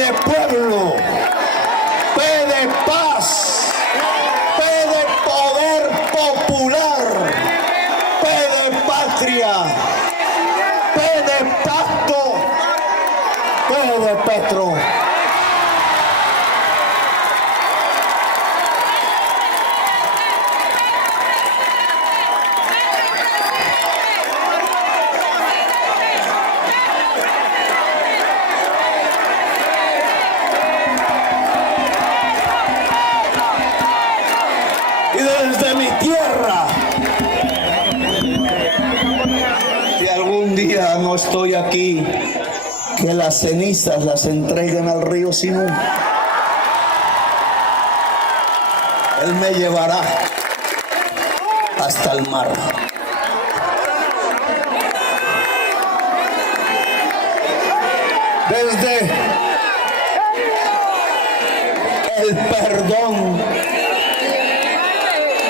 de pueblo, P de paz, P de poder popular, P de patria, P de pacto, P de Petro. Desde mi tierra, si algún día no estoy aquí, que las cenizas las entreguen al río Sinú. Él me llevará hasta el mar. Desde el perdón.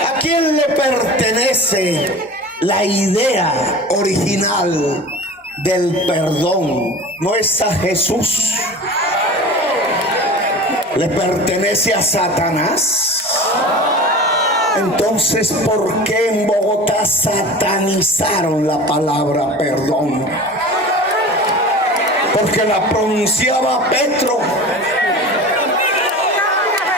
¿A quién le pertenece la idea original del perdón? ¿No es a Jesús? ¿Le pertenece a Satanás? Entonces, ¿por qué en Bogotá satanizaron la palabra perdón? Porque la pronunciaba Petro.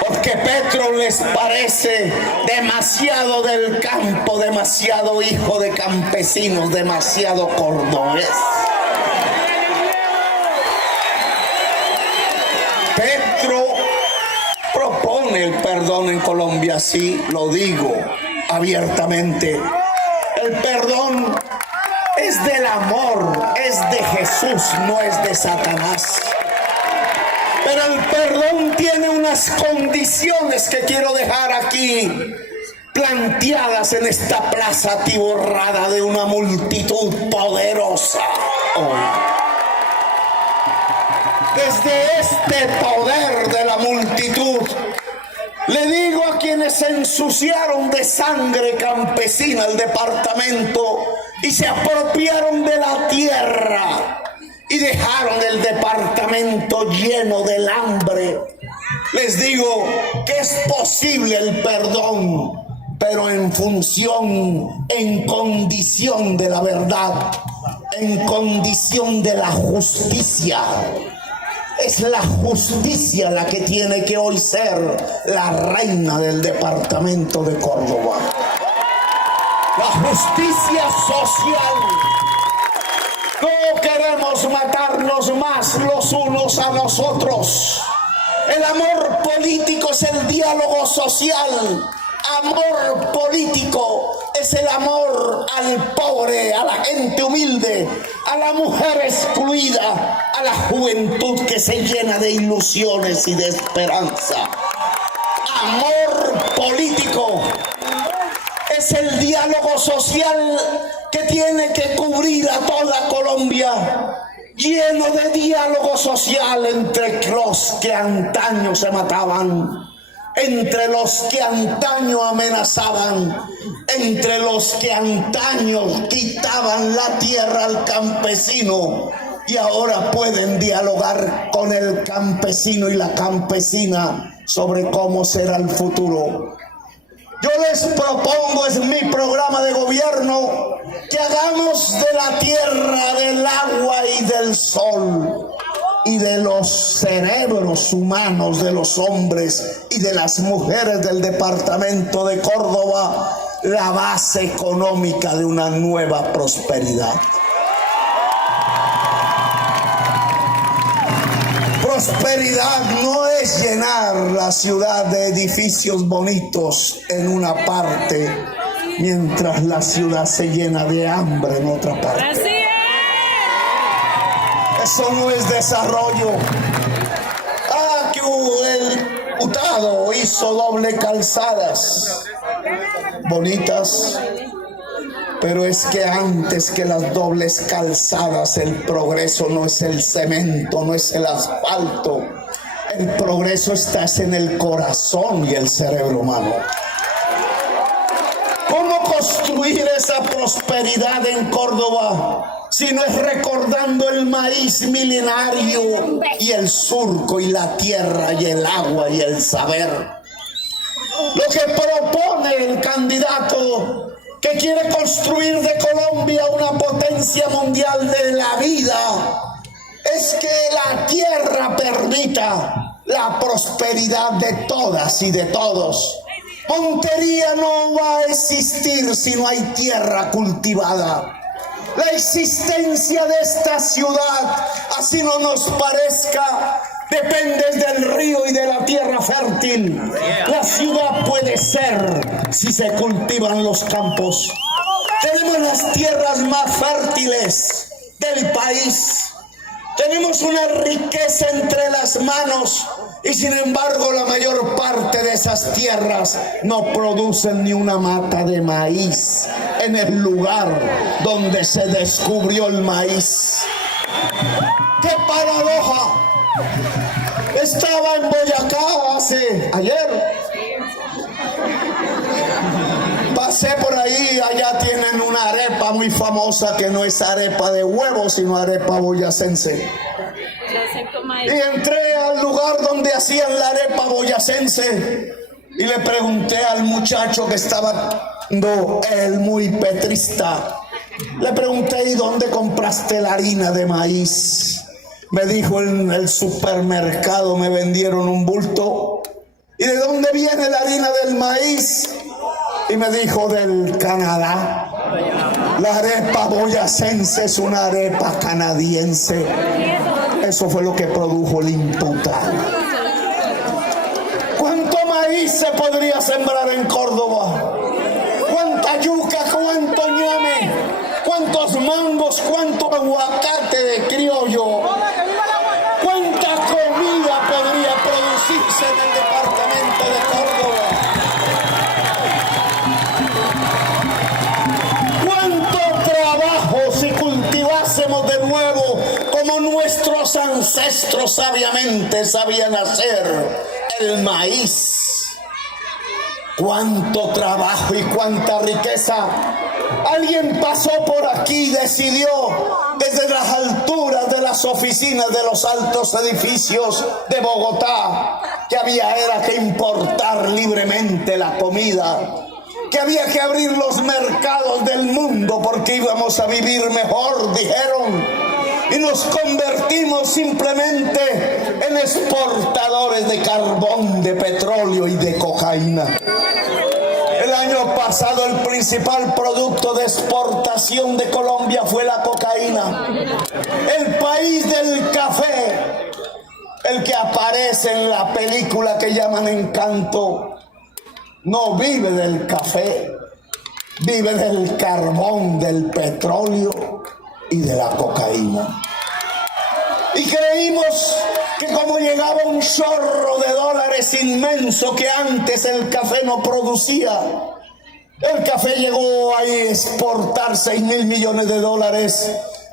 Porque Petro les parece demasiado del campo, demasiado hijo de campesinos, demasiado cordobés. Petro propone el perdón en Colombia, sí, lo digo abiertamente. El perdón es del amor, es de Jesús, no es de Satanás. Pero el perdón tiene unas condiciones que quiero dejar aquí planteadas en esta plaza atiborrada de una multitud poderosa hoy. Desde este poder de la multitud, le digo a quienes ensuciaron de sangre campesina el departamento y se apropiaron de la tierra y dejaron el departamento lleno del hambre, les digo que es posible el perdón, pero en función, en condición de la verdad, en condición de la justicia. Es la justicia la que tiene que hoy ser la reina del departamento de Córdoba. La justicia social. No queremos matarnos más los unos a los otros. El amor político es el diálogo social. Amor político es el amor al pobre, a la gente humilde, a la mujer excluida, a la juventud que se llena de ilusiones y de esperanza. Amor político es el diálogo social que tiene que cubrir a toda Colombia, lleno de diálogo social entre los que antaño se mataban, entre los que antaño amenazaban, entre los que antaño quitaban la tierra al campesino y ahora pueden dialogar con el campesino y la campesina sobre cómo será el futuro. Yo les propongo, es mi programa de gobierno, que hagamos de la tierra, del agua y del sol y de los cerebros humanos de los hombres y de las mujeres del departamento de Córdoba la base económica de una nueva prosperidad. Prosperidad no es llenar la ciudad de edificios bonitos en una parte, mientras la ciudad se llena de hambre en otra parte. Así es. Eso no es desarrollo. Que el Hurtado hizo doble calzadas bonitas, pero es que antes que las dobles calzadas, el progreso no es el cemento, no es el asfalto. El progreso está en el corazón y el cerebro humano. ¿Cómo construir esa prosperidad en Córdoba? sino es recordando el maíz milenario y el surco y la tierra y el agua y el saber. Lo que propone el candidato que quiere construir de Colombia una potencia mundial de la vida es que la tierra permita la prosperidad de todas y de todos. Montería no va a existir si no hay tierra cultivada. La existencia de esta ciudad, así no nos parezca, depende del río y de la tierra fértil. La ciudad puede ser si se cultivan los campos. Tenemos las tierras más fértiles del país. Tenemos una riqueza entre las manos y sin embargo la mayor parte de esas tierras no producen ni una mata de maíz en el lugar donde se descubrió el maíz. ¡Qué paradoja! Estaba en Boyacá ayer. Pasé por ahí, allá tienen una arepa muy famosa que no es arepa de huevo, sino arepa boyacense. Y entré al lugar donde hacían la arepa boyacense y le pregunté al muchacho que estaba él muy petrista. Le pregunté, ¿y dónde compraste la harina de maíz? Me dijo, en el supermercado me vendieron un bulto. ¿Y de dónde viene la harina del maíz? Y me dijo, del Canadá. La arepa boyacense es una arepa canadiense. Eso fue lo que produjo el imputado. ¿Cuánto maíz se podría sembrar en Córdoba? ¿Cuánta yuca? ¿Cuánto ñame? ¿Cuántos mangos? ¿Cuánto aguacate de criollo? ¿Cuánta comida podría producirse en el departamento de Córdoba? ¿Cuánto trabajo si cultivásemos de nuevo como nuestros ancestros sabiamente sabían hacer el maíz? ¿Cuánto trabajo y cuánta riqueza? Alguien pasó por aquí y decidió desde las alturas de las oficinas de los altos edificios de Bogotá que era que importar libremente la comida, que había que abrir los mercados del mundo porque íbamos a vivir mejor, dijeron, y nos convertimos simplemente en exportadores de carbón, de petróleo y de cocaína. El año pasado el principal producto de exportación de Colombia fue la cocaína. El país del café, el que aparece en la película que llaman Encanto, no vive del café, vive del carbón, del petróleo y de la cocaína. Y creímos que como llegaba un chorro de dólares inmenso que antes el café no producía, el café llegó a exportar 6.000 millones de dólares,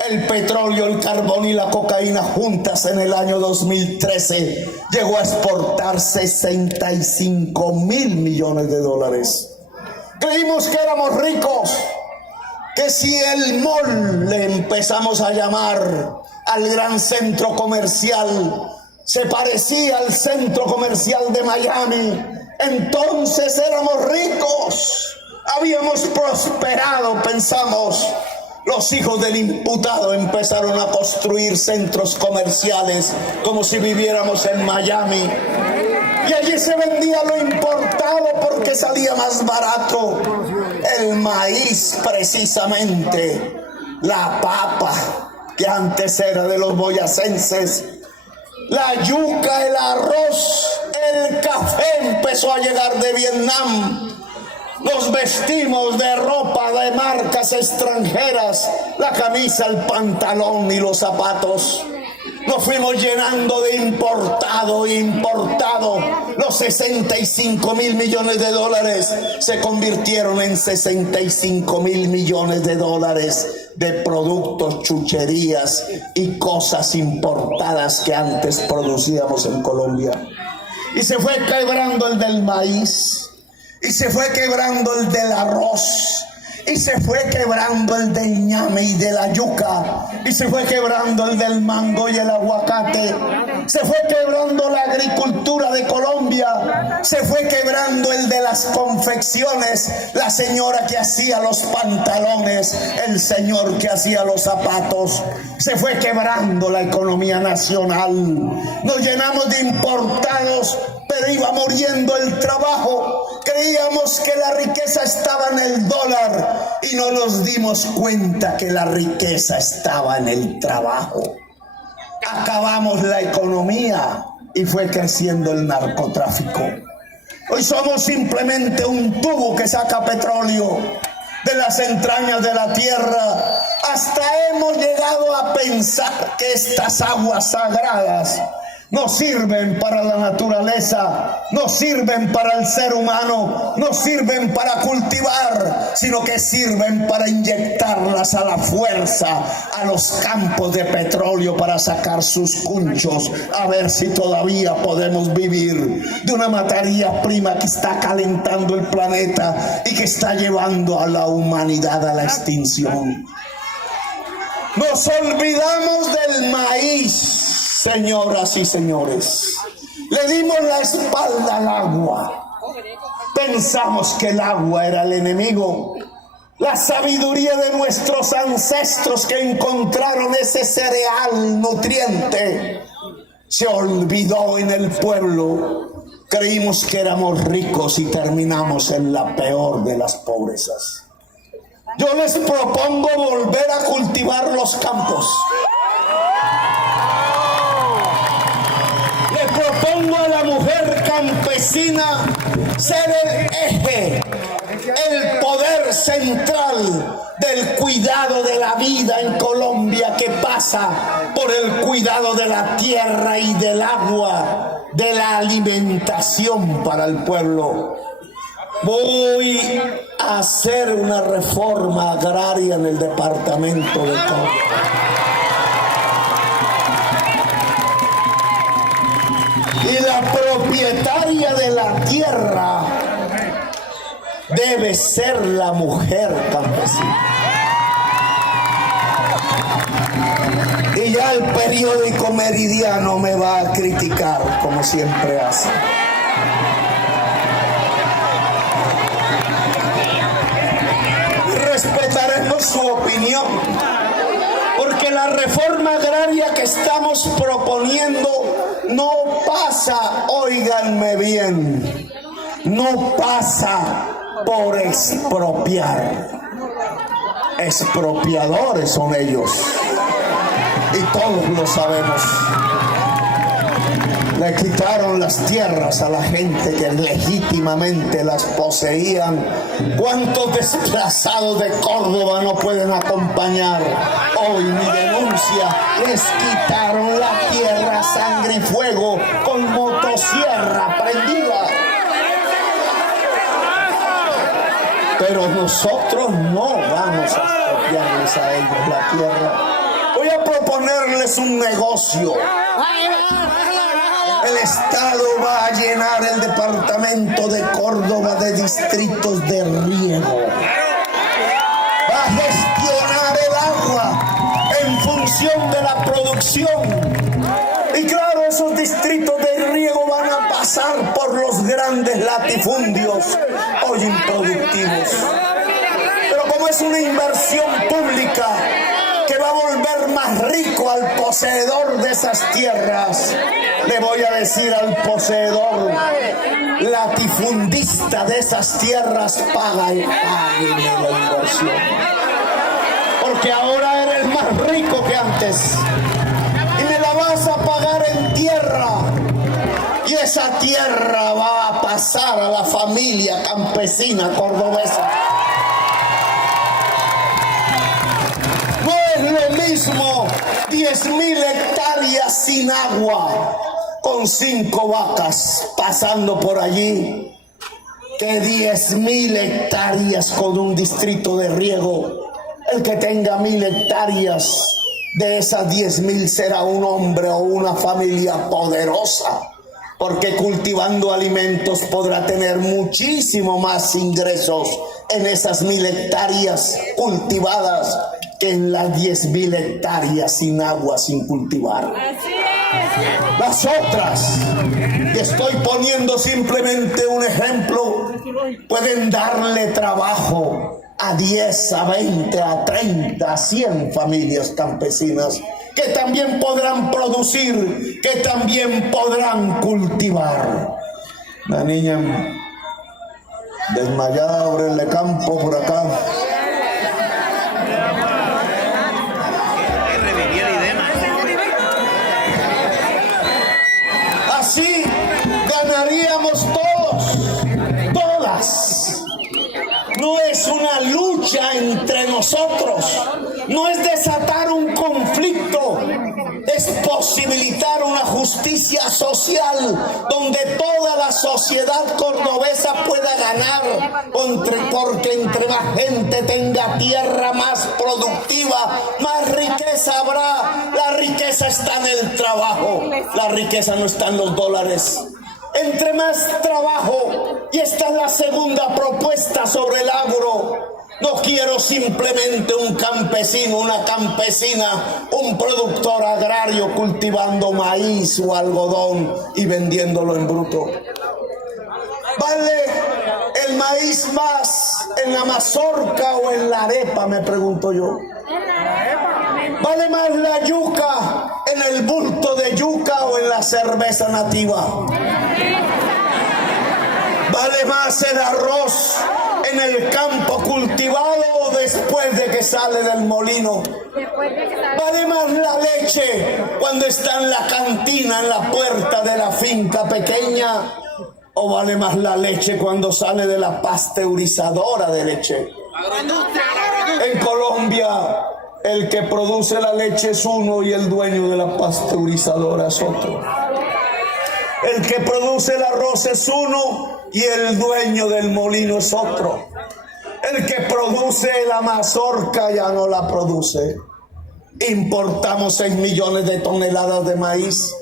el petróleo, el carbón y la cocaína juntas en el año 2013 llegó a exportar 65.000 millones de dólares. Creímos que éramos ricos, que si el mall le empezamos a llamar al gran centro comercial se parecía al centro comercial de Miami, entonces éramos ricos, habíamos prosperado, pensamos. Los hijos del imputado empezaron a construir centros comerciales como si viviéramos en Miami. Y allí se vendía lo importado porque salía más barato. El maíz, precisamente, la papa, que antes era de los boyacenses, la yuca, el arroz, el café empezó a llegar de Vietnam. Nos vestimos de ropa de marcas extranjeras, la camisa, el pantalón y los zapatos. Nos fuimos llenando de importado. Los 65.000 millones de dólares se convirtieron en 65.000 millones de dólares de productos, chucherías y cosas importadas que antes producíamos en Colombia. Y se fue quebrando el del maíz. Y se fue quebrando el del arroz. Y se fue quebrando el del ñame y de la yuca. Y se fue quebrando el del mango y el aguacate. Se fue quebrando la agricultura de Colombia. Se fue quebrando el de las confecciones. La señora que hacía los pantalones. El señor que hacía los zapatos. Se fue quebrando la economía nacional. Nos llenamos de importados, pero iba muriendo el trabajo. Creíamos que la riqueza estaba en el dólar y no nos dimos cuenta que la riqueza estaba en el trabajo. Acabamos la economía y fue creciendo el narcotráfico. Hoy somos simplemente un tubo que saca petróleo de las entrañas de la tierra. Hasta hemos llegado a pensar que estas aguas sagradas no sirven para la naturaleza, no sirven para el ser humano, no sirven para cultivar, sino que sirven para inyectarlas a la fuerza a los campos de petróleo para sacar sus cunchos, a ver si todavía podemos vivir de una materia prima que está calentando el planeta y que está llevando a la humanidad a la extinción. Nos olvidamos del maíz. Señoras y señores, le dimos la espalda al agua. Pensamos que el agua era el enemigo. La sabiduría de nuestros ancestros que encontraron ese cereal nutriente se olvidó en el pueblo. Creímos que éramos ricos y terminamos en la peor de las pobrezas. Yo les propongo volver a cultivar los campos. Propongo a la mujer campesina ser el eje, el poder central del cuidado de la vida en Colombia, que pasa por el cuidado de la tierra y del agua, de la alimentación para el pueblo. Voy a hacer una reforma agraria en el departamento de Córdoba. Y la propietaria de la tierra debe ser la mujer campesina. Y ya el periódico Meridiano me va a criticar, como siempre hace. Respetaremos su opinión, porque la reforma agraria que estamos proponiendo no pasa, óiganme bien, no pasa por expropiar. Expropiadores son ellos, y todos lo sabemos. Le quitaron las tierras a la gente que legítimamente las poseían. ¿Cuántos desplazados de Córdoba no pueden acompañar hoy mi denuncia? Les quitaron la tierra, sangre y fuego, con motosierra prendida. Pero nosotros no vamos a expropiarles a ellos la tierra. Voy a proponerles un negocio. El Estado va a llenar el departamento de Córdoba de distritos de riego. Va a gestionar el agua en función de la producción. Y claro, esos distritos de riego van a pasar por los grandes latifundios hoy improductivos. Pero como es una inversión pública que va a volver más rico al poseedor de esas tierras, le voy a decir al poseedor latifundista de esas tierras: págame la inversión, porque ahora eres más rico que antes y me la vas a pagar en tierra, y esa tierra va a pasar a la familia campesina cordobesa. No es lo mismo 10.000 hectáreas sin agua con 5 vacas pasando por allí que 10.000 hectáreas con un distrito de riego. El que tenga 1.000 hectáreas, de esas 10.000 será un hombre o una familia poderosa, porque cultivando alimentos podrá tener muchísimo más ingresos en esas 1000 hectáreas cultivadas que en las 10.000 hectáreas sin agua, sin cultivar. Las otras, que estoy poniendo simplemente un ejemplo, pueden darle trabajo a 10, a 20, a 30, a 100 familias campesinas que también podrán producir, que también podrán cultivar. La niña desmayada por el campo por acá. Así ganaríamos todos, todas. No es una lucha entre nosotros, no es desatar un conflicto, es posibilitar una justicia social donde toda la sociedad cordobesa pueda ganar, porque entre más gente tenga tierra más productiva, más riqueza habrá. La riqueza está en el trabajo, la riqueza no está en los dólares. Entre más trabajo, y esta es la segunda propuesta sobre el agro. No quiero simplemente un campesino, una campesina, un productor agrario cultivando maíz o algodón y vendiéndolo en bruto. ¿Vale el maíz más en la mazorca o en la arepa, me pregunto yo? ¿Vale más la yuca en el bulto de yuca o en la cerveza nativa? ¿Vale más el arroz en el campo cultivado o después de que sale del molino? ¿Vale más la leche cuando está en la cantina, en la puerta de la finca pequeña? ¿O vale más la leche cuando sale de la pasteurizadora de leche? En Colombia, el que produce la leche es uno y el dueño de la pasteurizadora es otro. El que produce el arroz es uno y el dueño del molino es otro. El que produce la mazorca ya no la produce. Importamos 6 millones de toneladas de maíz.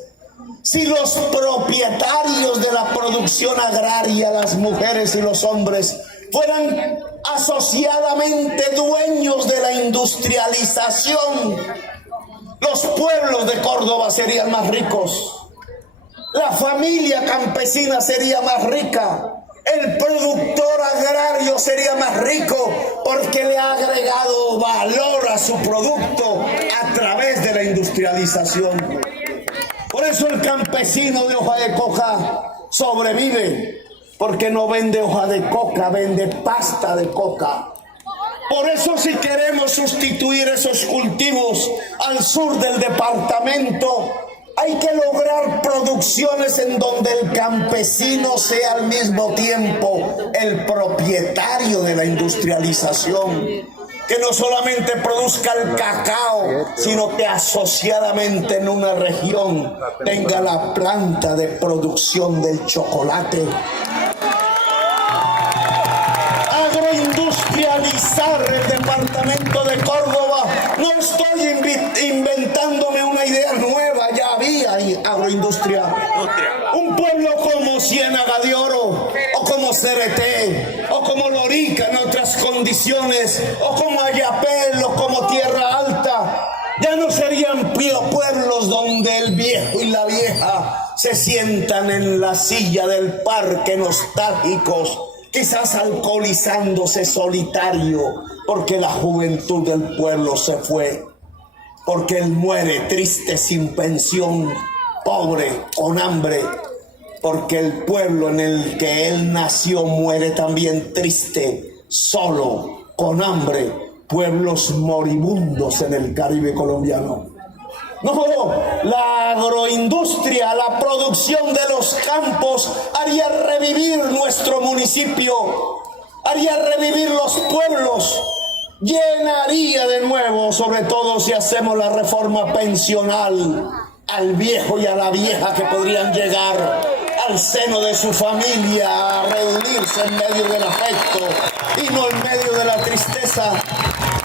Si los propietarios de la producción agraria, las mujeres y los hombres, fueran asociadamente dueños de la industrialización, los pueblos de Córdoba serían más ricos. La familia campesina sería más rica. El productor agrario sería más rico porque le ha agregado valor a su producto a través de la industrialización. Por eso el campesino de hoja de coca sobrevive, porque no vende hoja de coca, vende pasta de coca. Por eso, si queremos sustituir esos cultivos al sur del departamento, hay que lograr producciones en donde el campesino sea al mismo tiempo el propietario de la industrialización. Que no solamente produzca el cacao, sino que asociadamente en una región tenga la planta de producción del chocolate. Agroindustrializar el departamento de Córdoba. No estoy inventándome una idea nueva, ya había agroindustria. Un pueblo como Ciénaga de Oro, o como Cereté, o como Lorica en otras condiciones, o como Ayapel, o como Tierra Alta, ya no serían pueblos donde el viejo y la vieja se sientan en la silla del parque nostálgicos, quizás alcoholizándose solitario, porque la juventud del pueblo se fue, porque él muere triste, sin pensión, pobre, con hambre, porque el pueblo en el que él nació muere también triste, solo, con hambre. Pueblos moribundos en el Caribe colombiano. No, la agroindustria, la producción de los campos haría revivir nuestro municipio, haría revivir los pueblos, llenaría de nuevo, sobre todo si hacemos la reforma pensional, al viejo y a la vieja que podrían llegar al seno de su familia a reunirse en medio del afecto y no en medio de la tristeza.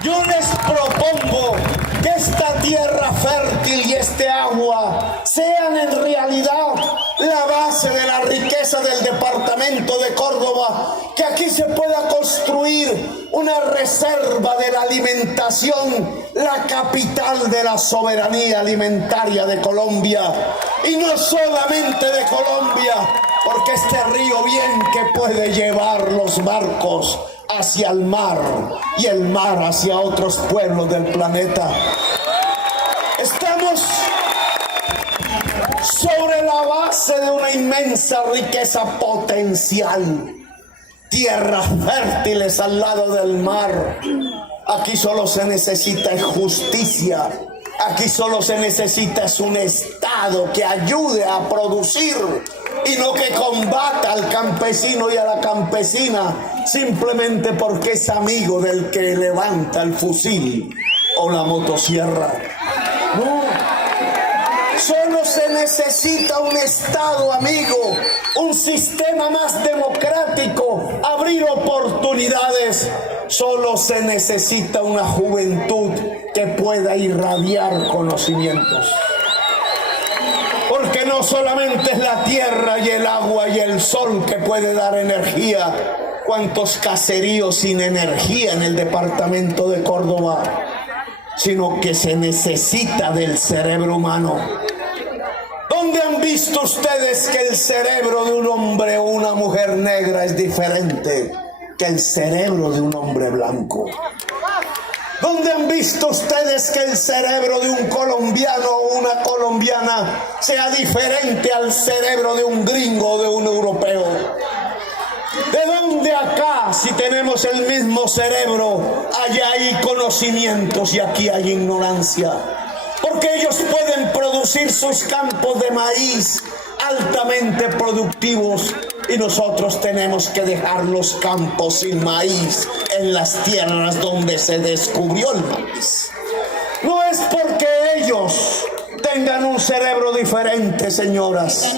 Yo les propongo que esta tierra fértil y este agua sean en realidad la base de la riqueza del departamento. departamento de Córdoba, que aquí se pueda construir una reserva de la alimentación, la capital de la soberanía alimentaria de Colombia. Y no solamente de Colombia, porque este río bien que puede llevar los barcos hacia el mar y el mar hacia otros pueblos del planeta. Estamos sobre la base de una inmensa riqueza potencial, tierras fértiles al lado del mar. Aquí solo se necesita justicia, aquí solo se necesita un Estado que ayude a producir y no que combata al campesino y a la campesina simplemente porque es amigo del que levanta el fusil o la motosierra. No. Solo se necesita un Estado amigo, un sistema más democrático, abrir oportunidades. Solo se necesita una juventud que pueda irradiar conocimientos. Porque no solamente es la tierra y el agua y el sol que puede dar energía. ¿Cuántos caseríos sin energía en el departamento de Córdoba? Sino que se necesita del cerebro humano. ¿Dónde han visto ustedes que el cerebro de un hombre o una mujer negra es diferente que el cerebro de un hombre blanco? ¿Dónde han visto ustedes que el cerebro de un colombiano o una colombiana sea diferente al cerebro de un gringo o de un europeo? ¿De dónde acá, si tenemos el mismo cerebro, allá hay conocimientos y aquí hay ignorancia? Porque ellos pueden producir sus campos de maíz altamente productivos y nosotros tenemos que dejar los campos sin maíz en las tierras donde se descubrió el maíz. No es porque ellos tengan un cerebro diferente, señoras.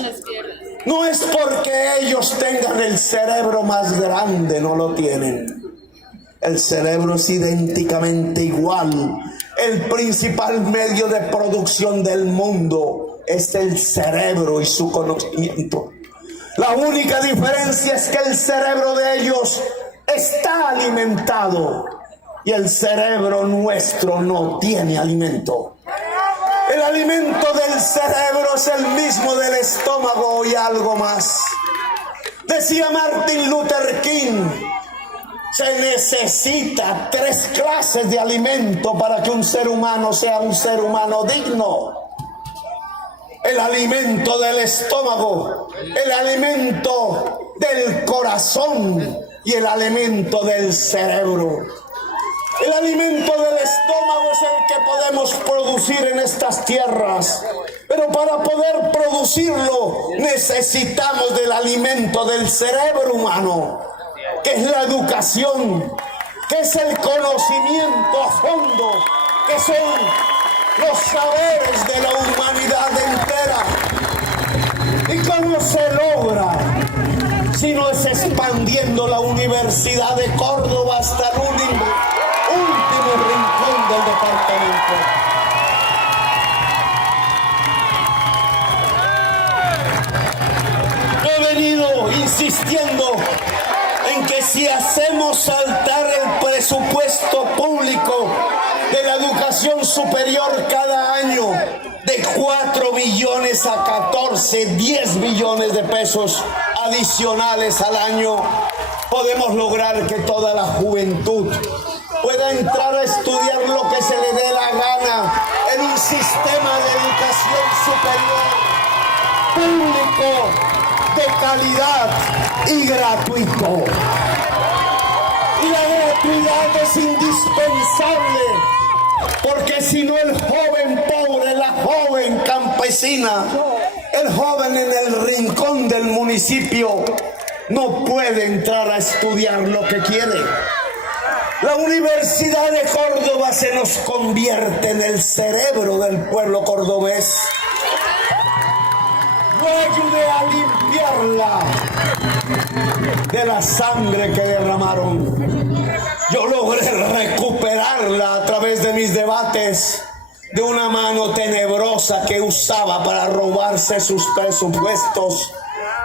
No es porque ellos tengan el cerebro más grande, no lo tienen. El cerebro es idénticamente igual. El principal medio de producción del mundo es el cerebro y su conocimiento. La única diferencia es que el cerebro de ellos está alimentado y el cerebro nuestro no tiene alimento. El alimento del cerebro es el mismo del estómago y algo más. Decía Martin Luther King: se necesita 3 clases de alimento para que un ser humano sea un ser humano digno. El alimento del estómago, el alimento del corazón y el alimento del cerebro. El alimento del estómago es el que podemos producir en estas tierras, pero para poder producirlo necesitamos del alimento del cerebro humano, que es la educación, que es el conocimiento a fondo, que son los saberes de la humanidad entera. ¿Y cómo se logra? Si no es expandiendo la Universidad de Córdoba hasta el último rincón del departamento. He venido insistiendo en que si hacemos saltar el presupuesto público de la educación superior cada año de 4 billones a 14, 10 billones de pesos adicionales al año, podemos lograr que toda la juventud pueda entrar a estudiar lo que se le dé la gana en un sistema de educación superior público, de calidad y gratuito. Y la gratuidad es indispensable, porque si no el joven pobre, la joven campesina, el joven en el rincón del municipio no puede entrar a estudiar lo que quiere. La Universidad de Córdoba se nos convierte en el cerebro del pueblo cordobés. Yo ayudé a limpiarla de la sangre que derramaron. Yo logré recuperarla a través de mis debates de una mano tenebrosa que usaba para robarse sus presupuestos.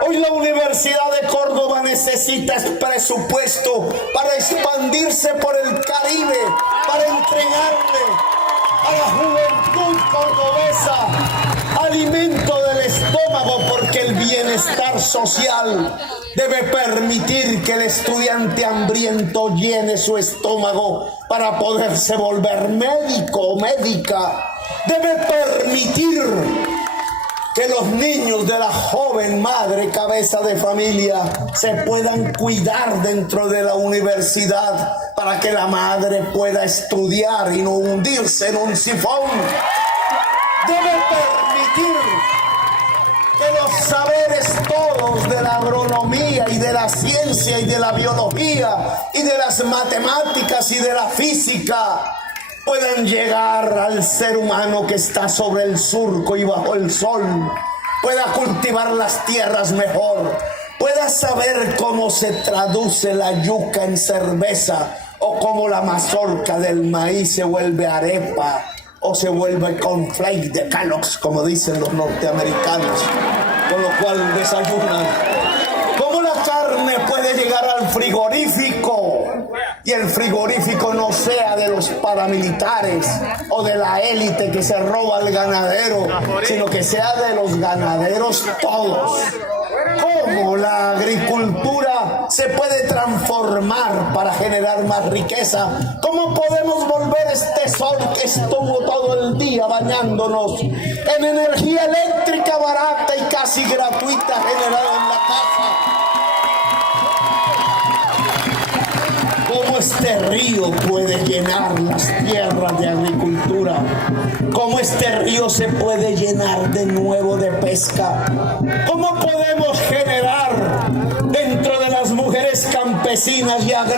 Hoy la Universidad de Córdoba necesita presupuesto para expandirse por el Caribe, para entregarle a la juventud cordobesa alimento del estómago, porque el bienestar social debe permitir que el estudiante hambriento llene su estómago para poderse volver médico o médica. Debe permitir que los niños de la joven madre cabeza de familia se puedan cuidar dentro de la universidad para que la madre pueda estudiar y no hundirse en un sifón. Debe permitir que los saberes todos de la agronomía y de la ciencia y de la biología y de las matemáticas y de la física puedan llegar al ser humano que está sobre el surco y bajo el sol, pueda cultivar las tierras mejor, pueda saber cómo se traduce la yuca en cerveza, o cómo la mazorca del maíz se vuelve arepa o se vuelve cornflake de Kellogg's, como dicen los norteamericanos, con lo cual desayunan. Cómo la carne puede llegar al frigorífico y el frigorífico no sea de los paramilitares o de la élite que se roba al ganadero, sino que sea de los ganaderos todos. Cómo la agricultura se puede transformar para generar más riqueza. Cómo podemos volver este sol que estuvo todo el día bañándonos en energía eléctrica barata y casi gratuita generada en la casa. Cómo este río puede llenar las tierras de agricultura. Cómo este río se puede llenar de nuevo de pesca. Cómo podemos generar dentro de las mujeres campesinas y agrarias